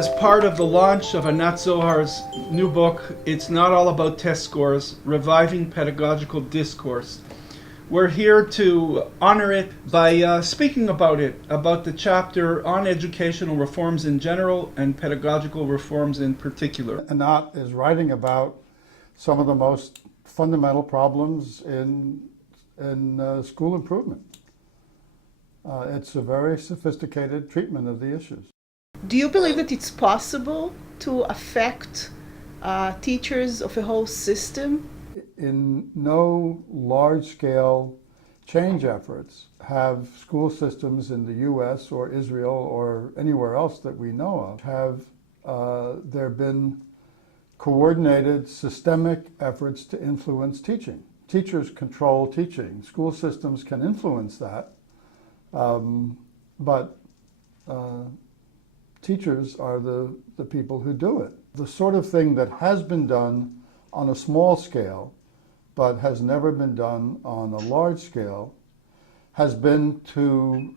As part of the launch of Anat Zohar's new book, It's Not All About Test Scores, Reviving Pedagogical Discourse, we're here to honor it by speaking about the chapter on educational reforms in general and pedagogical reforms in particular. Anat is writing about some of the most fundamental problems in school improvement. It's a very sophisticated treatment of the issues. Do you believe that it's possible to affect teachers of a whole system? In no large-scale change efforts have school systems in the U.S. or Israel or anywhere else that we know of have there been coordinated systemic efforts to influence teaching. Teachers control teaching. School systems can influence that, but teachers are the people who do it. The sort of thing that has been done on a small scale but has never been done on a large scale has been to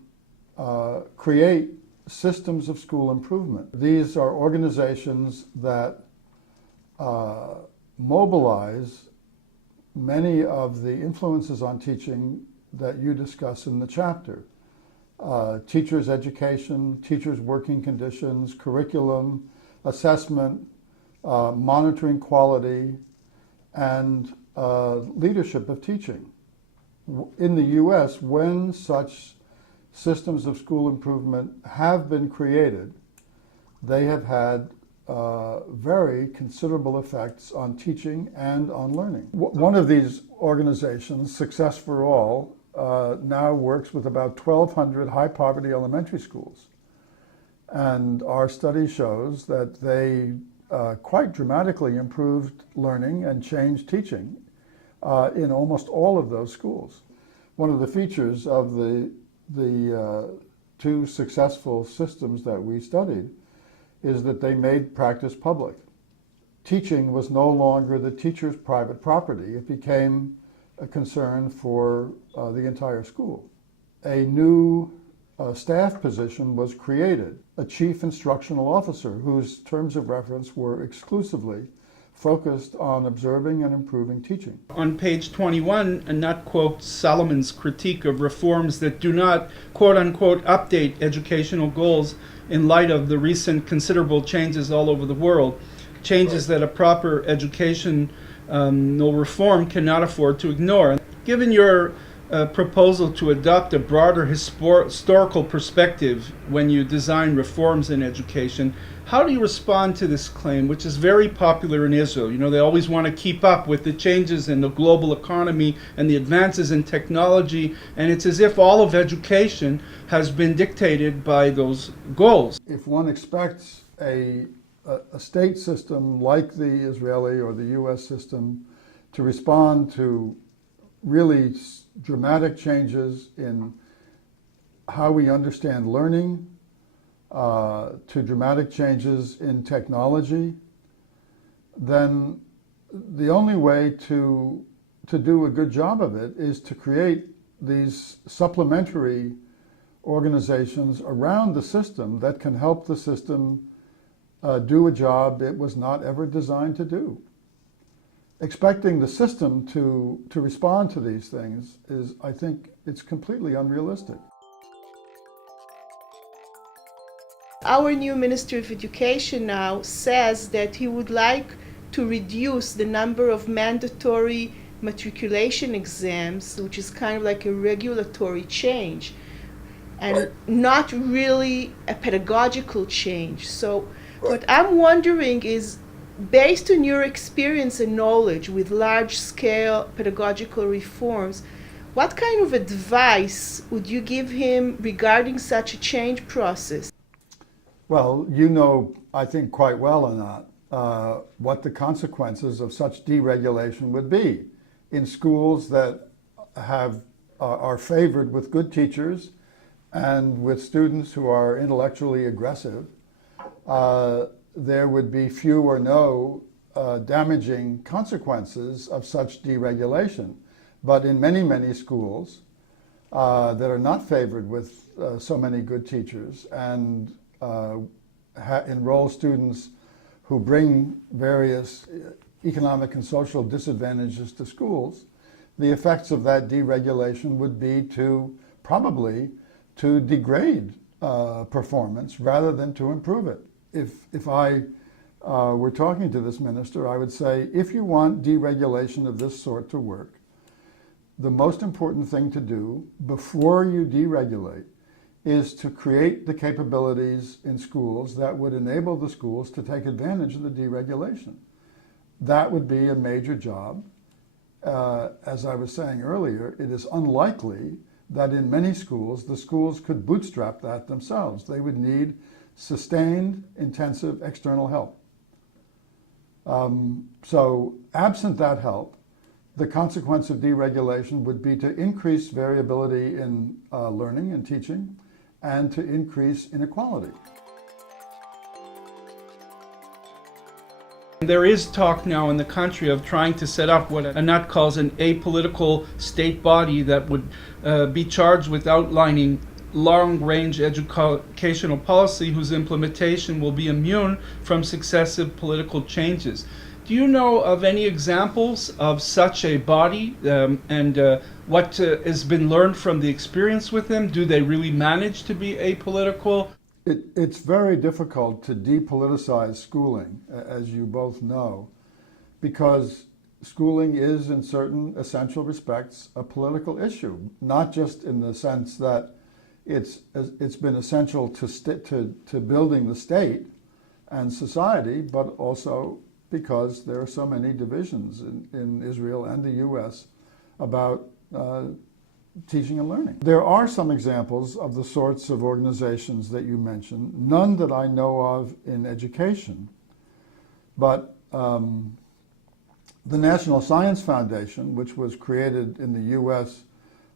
create systems of school improvement. These are organizations that mobilize many of the influences on teaching that you discuss in the chapter. Teachers' education, teachers' working conditions, curriculum, assessment, monitoring quality, and leadership of teaching. In the U.S., when such systems of school improvement have been created, they have had very considerable effects on teaching and on learning. One of these organizations, Success for All, now works with about 1,200 high-poverty elementary schools. And our study shows that they quite dramatically improved learning and changed teaching in almost all of those schools. One of the features of the two successful systems that we studied is that they made practice public. Teaching was no longer the teacher's private property. It became a concern for the entire school. A new staff position was created, a chief instructional officer whose terms of reference were exclusively focused on observing and improving teaching. On page 21, Anat quotes Solomon's critique of reforms that do not, quote-unquote, update educational goals in light of the recent considerable changes all over the world, changes that a proper educational reform cannot afford to ignore. Given your proposal to adopt a broader historical perspective when you design reforms in education, how do you respond to this claim, which is very popular in Israel? You know, they always want to keep up with the changes in the global economy and the advances in technology, and it's as if all of education has been dictated by those goals. If one expects a state system like the Israeli or the U.S. system to respond to really dramatic changes in how we understand learning, to dramatic changes in technology, then the only way to do a good job of it is to create these supplementary organizations around the system that can help the system do a job it was not ever designed to do. Expecting the system to respond to these things is, I think, it's completely unrealistic. Our new Minister of Education now says that he would like to reduce the number of mandatory matriculation exams, which is kind of like a regulatory change and not really a pedagogical change. So what I'm wondering is, based on your experience and knowledge with large-scale pedagogical reforms, what kind of advice would you give him regarding such a change process? Well, you know, I think quite well, Anat, what the consequences of such deregulation would be in schools that are favored with good teachers and with students who are intellectually aggressive. There would be few or no damaging consequences of such deregulation. But in many, many schools that are not favored with so many good teachers and enroll students who bring various economic and social disadvantages to schools, the effects of that deregulation would be probably to degrade performance rather than to improve it. If I were talking to this minister, I would say, if you want deregulation of this sort to work, the most important thing to do before you deregulate is to create the capabilities in schools that would enable the schools to take advantage of the deregulation. That would be a major job. As I was saying earlier, it is unlikely that in many schools, the schools could bootstrap that themselves. They would need sustained, intensive external help. So absent that help, the consequence of deregulation would be to increase variability in learning and teaching and to increase inequality. There is talk now in the country of trying to set up what Anat calls an apolitical state body that would be charged with outlining long-range educational policy whose implementation will be immune from successive political changes. Do you know of any examples of such a body and what has been learned from the experience with them? Do they really manage to be apolitical? It's very difficult to depoliticize schooling, as you both know, because schooling is, in certain essential respects, a political issue, not just in the sense that it's been essential to building the state and society, but also because there are so many divisions in Israel and the U.S. about teaching and learning. There are some examples of the sorts of organizations that you mentioned, none that I know of in education, but the National Science Foundation, which was created in the U.S.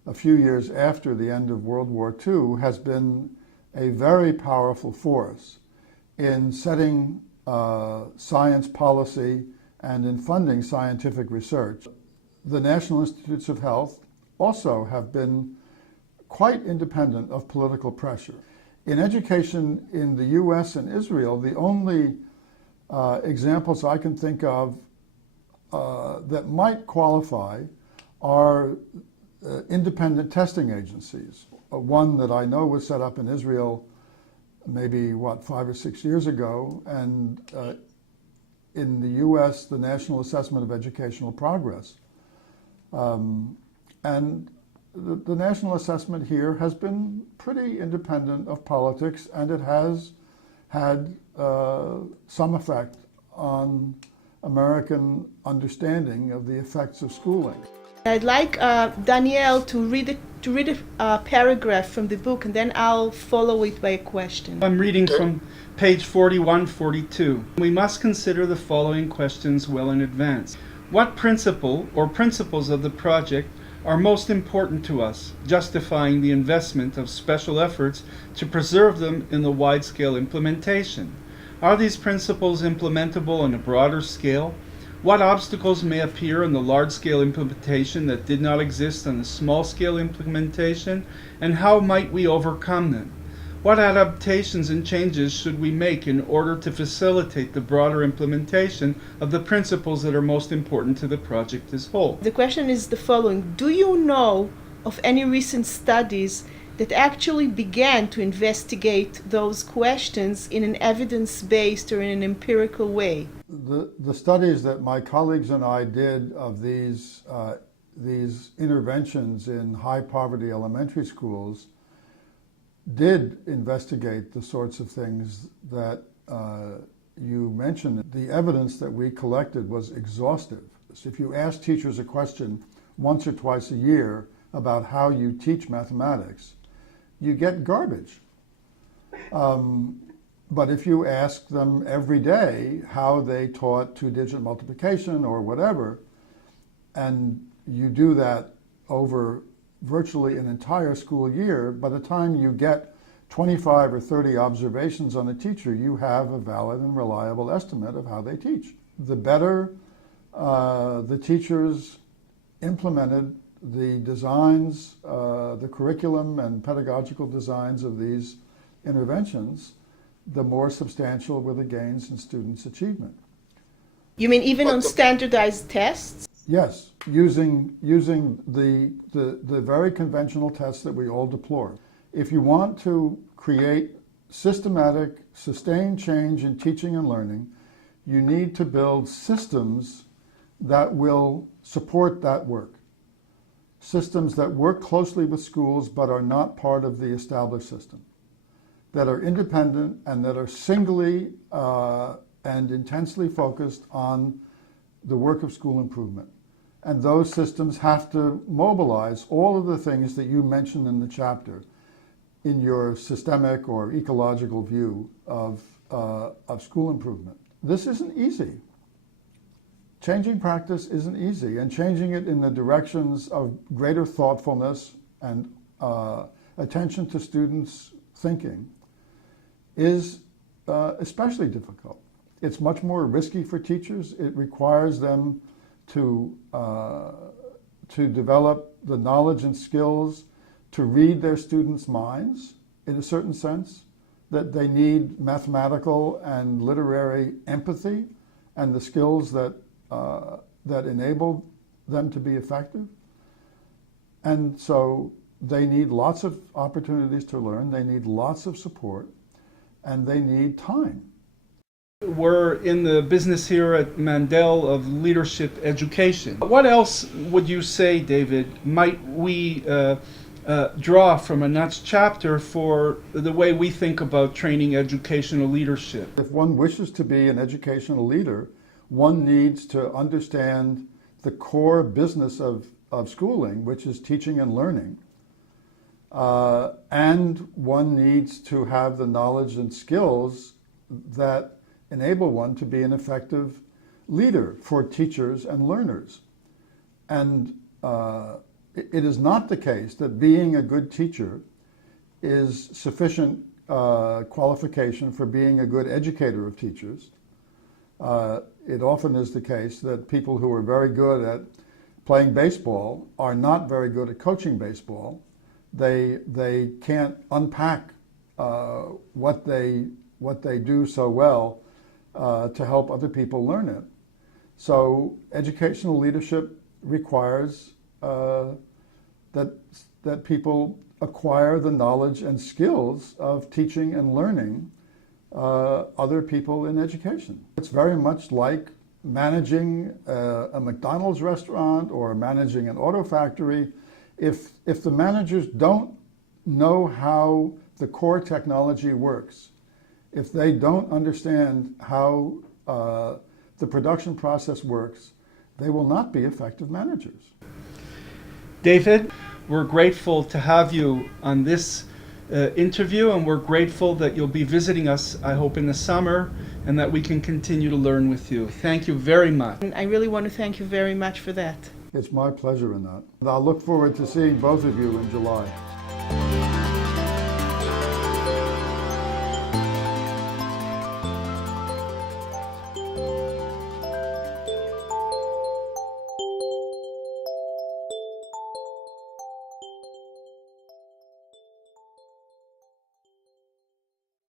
a few years after the end of World War II, has been a very powerful force in setting science policy and in funding scientific research. The National Institutes of Health also have been quite independent of political pressure. In education in the U.S. and Israel, the only examples I can think of that might qualify are independent testing agencies. One that I know was set up in Israel maybe, 5 or 6 years ago, and in the U.S., the National Assessment of Educational Progress. And the national assessment here has been pretty independent of politics, and it has had some effect on American understanding of the effects of schooling. I'd like Danielle to read a paragraph from the book, and then I'll follow it by a question. I'm reading from page 41-42. We must consider the following questions well in advance. What principle or principles of the project are most important to us, justifying the investment of special efforts to preserve them in the wide-scale implementation? Are these principles implementable on a broader scale? What obstacles may appear in the large-scale implementation that did not exist on the small-scale implementation, and how might we overcome them? What adaptations and changes should we make in order to facilitate the broader implementation of the principles that are most important to the project as whole? The question is the following. Do you know of any recent studies that actually began to investigate those questions in an evidence-based or in an empirical way? The studies that my colleagues and I did of these interventions in high-poverty elementary schools did investigate the sorts of things that you mentioned. The evidence that we collected was exhaustive. If you ask teachers a question once or twice a year about how you teach mathematics, you get garbage. But if you ask them every day how they taught two-digit multiplication or whatever, and you do that over virtually an entire school year, by the time you get 25 or 30 observations on a teacher, you have a valid and reliable estimate of how they teach. The better the teachers implemented the designs, the curriculum and pedagogical designs of these interventions, the more substantial were the gains in students' achievement. You mean even on standardized tests? Yes, using the very conventional tests that we all deplore. If you want to create systematic, sustained change in teaching and learning, you need to build systems that will support that work. Systems that work closely with schools but are not part of the established system, that are independent and that are singly and intensely focused on the work of school improvement. And those systems have to mobilize all of the things that you mentioned in the chapter in your systemic or ecological view of school improvement. This isn't easy. Changing practice isn't easy, and changing it in the directions of greater thoughtfulness and attention to students' thinking is especially difficult. It's much more risky for teachers. It requires them to develop the knowledge and skills to read their students' minds in a certain sense, that they need mathematical and literary empathy and the skills that enable them to be effective. And so they need lots of opportunities to learn, they need lots of support, and they need time. We're in the business here at Mandel of leadership education. What else would you say, David, might we draw from Anat's chapter for the way we think about training educational leadership? If one wishes to be an educational leader, one needs to understand the core business of schooling, which is teaching and learning. And one needs to have the knowledge and skills that enable one to be an effective leader for teachers and learners. And it is not the case that being a good teacher is sufficient qualification for being a good educator of teachers. It often is the case that people who are very good at playing baseball are not very good at coaching baseball. They can't unpack what they do so well to help other people learn it. So educational leadership requires that people acquire the knowledge and skills of teaching and learning other people in education. It's very much like managing a McDonald's restaurant or managing an auto factory. If the managers don't know how the core technology works, if they don't understand how the production process works, they will not be effective managers. David, we're grateful to have you on this interview, and we're grateful that you'll be visiting us, I hope, in the summer, and that we can continue to learn with you. Thank you very much. And I really want to thank you very much for that. It's my pleasure, Anat. And I'll look forward to seeing both of you in July.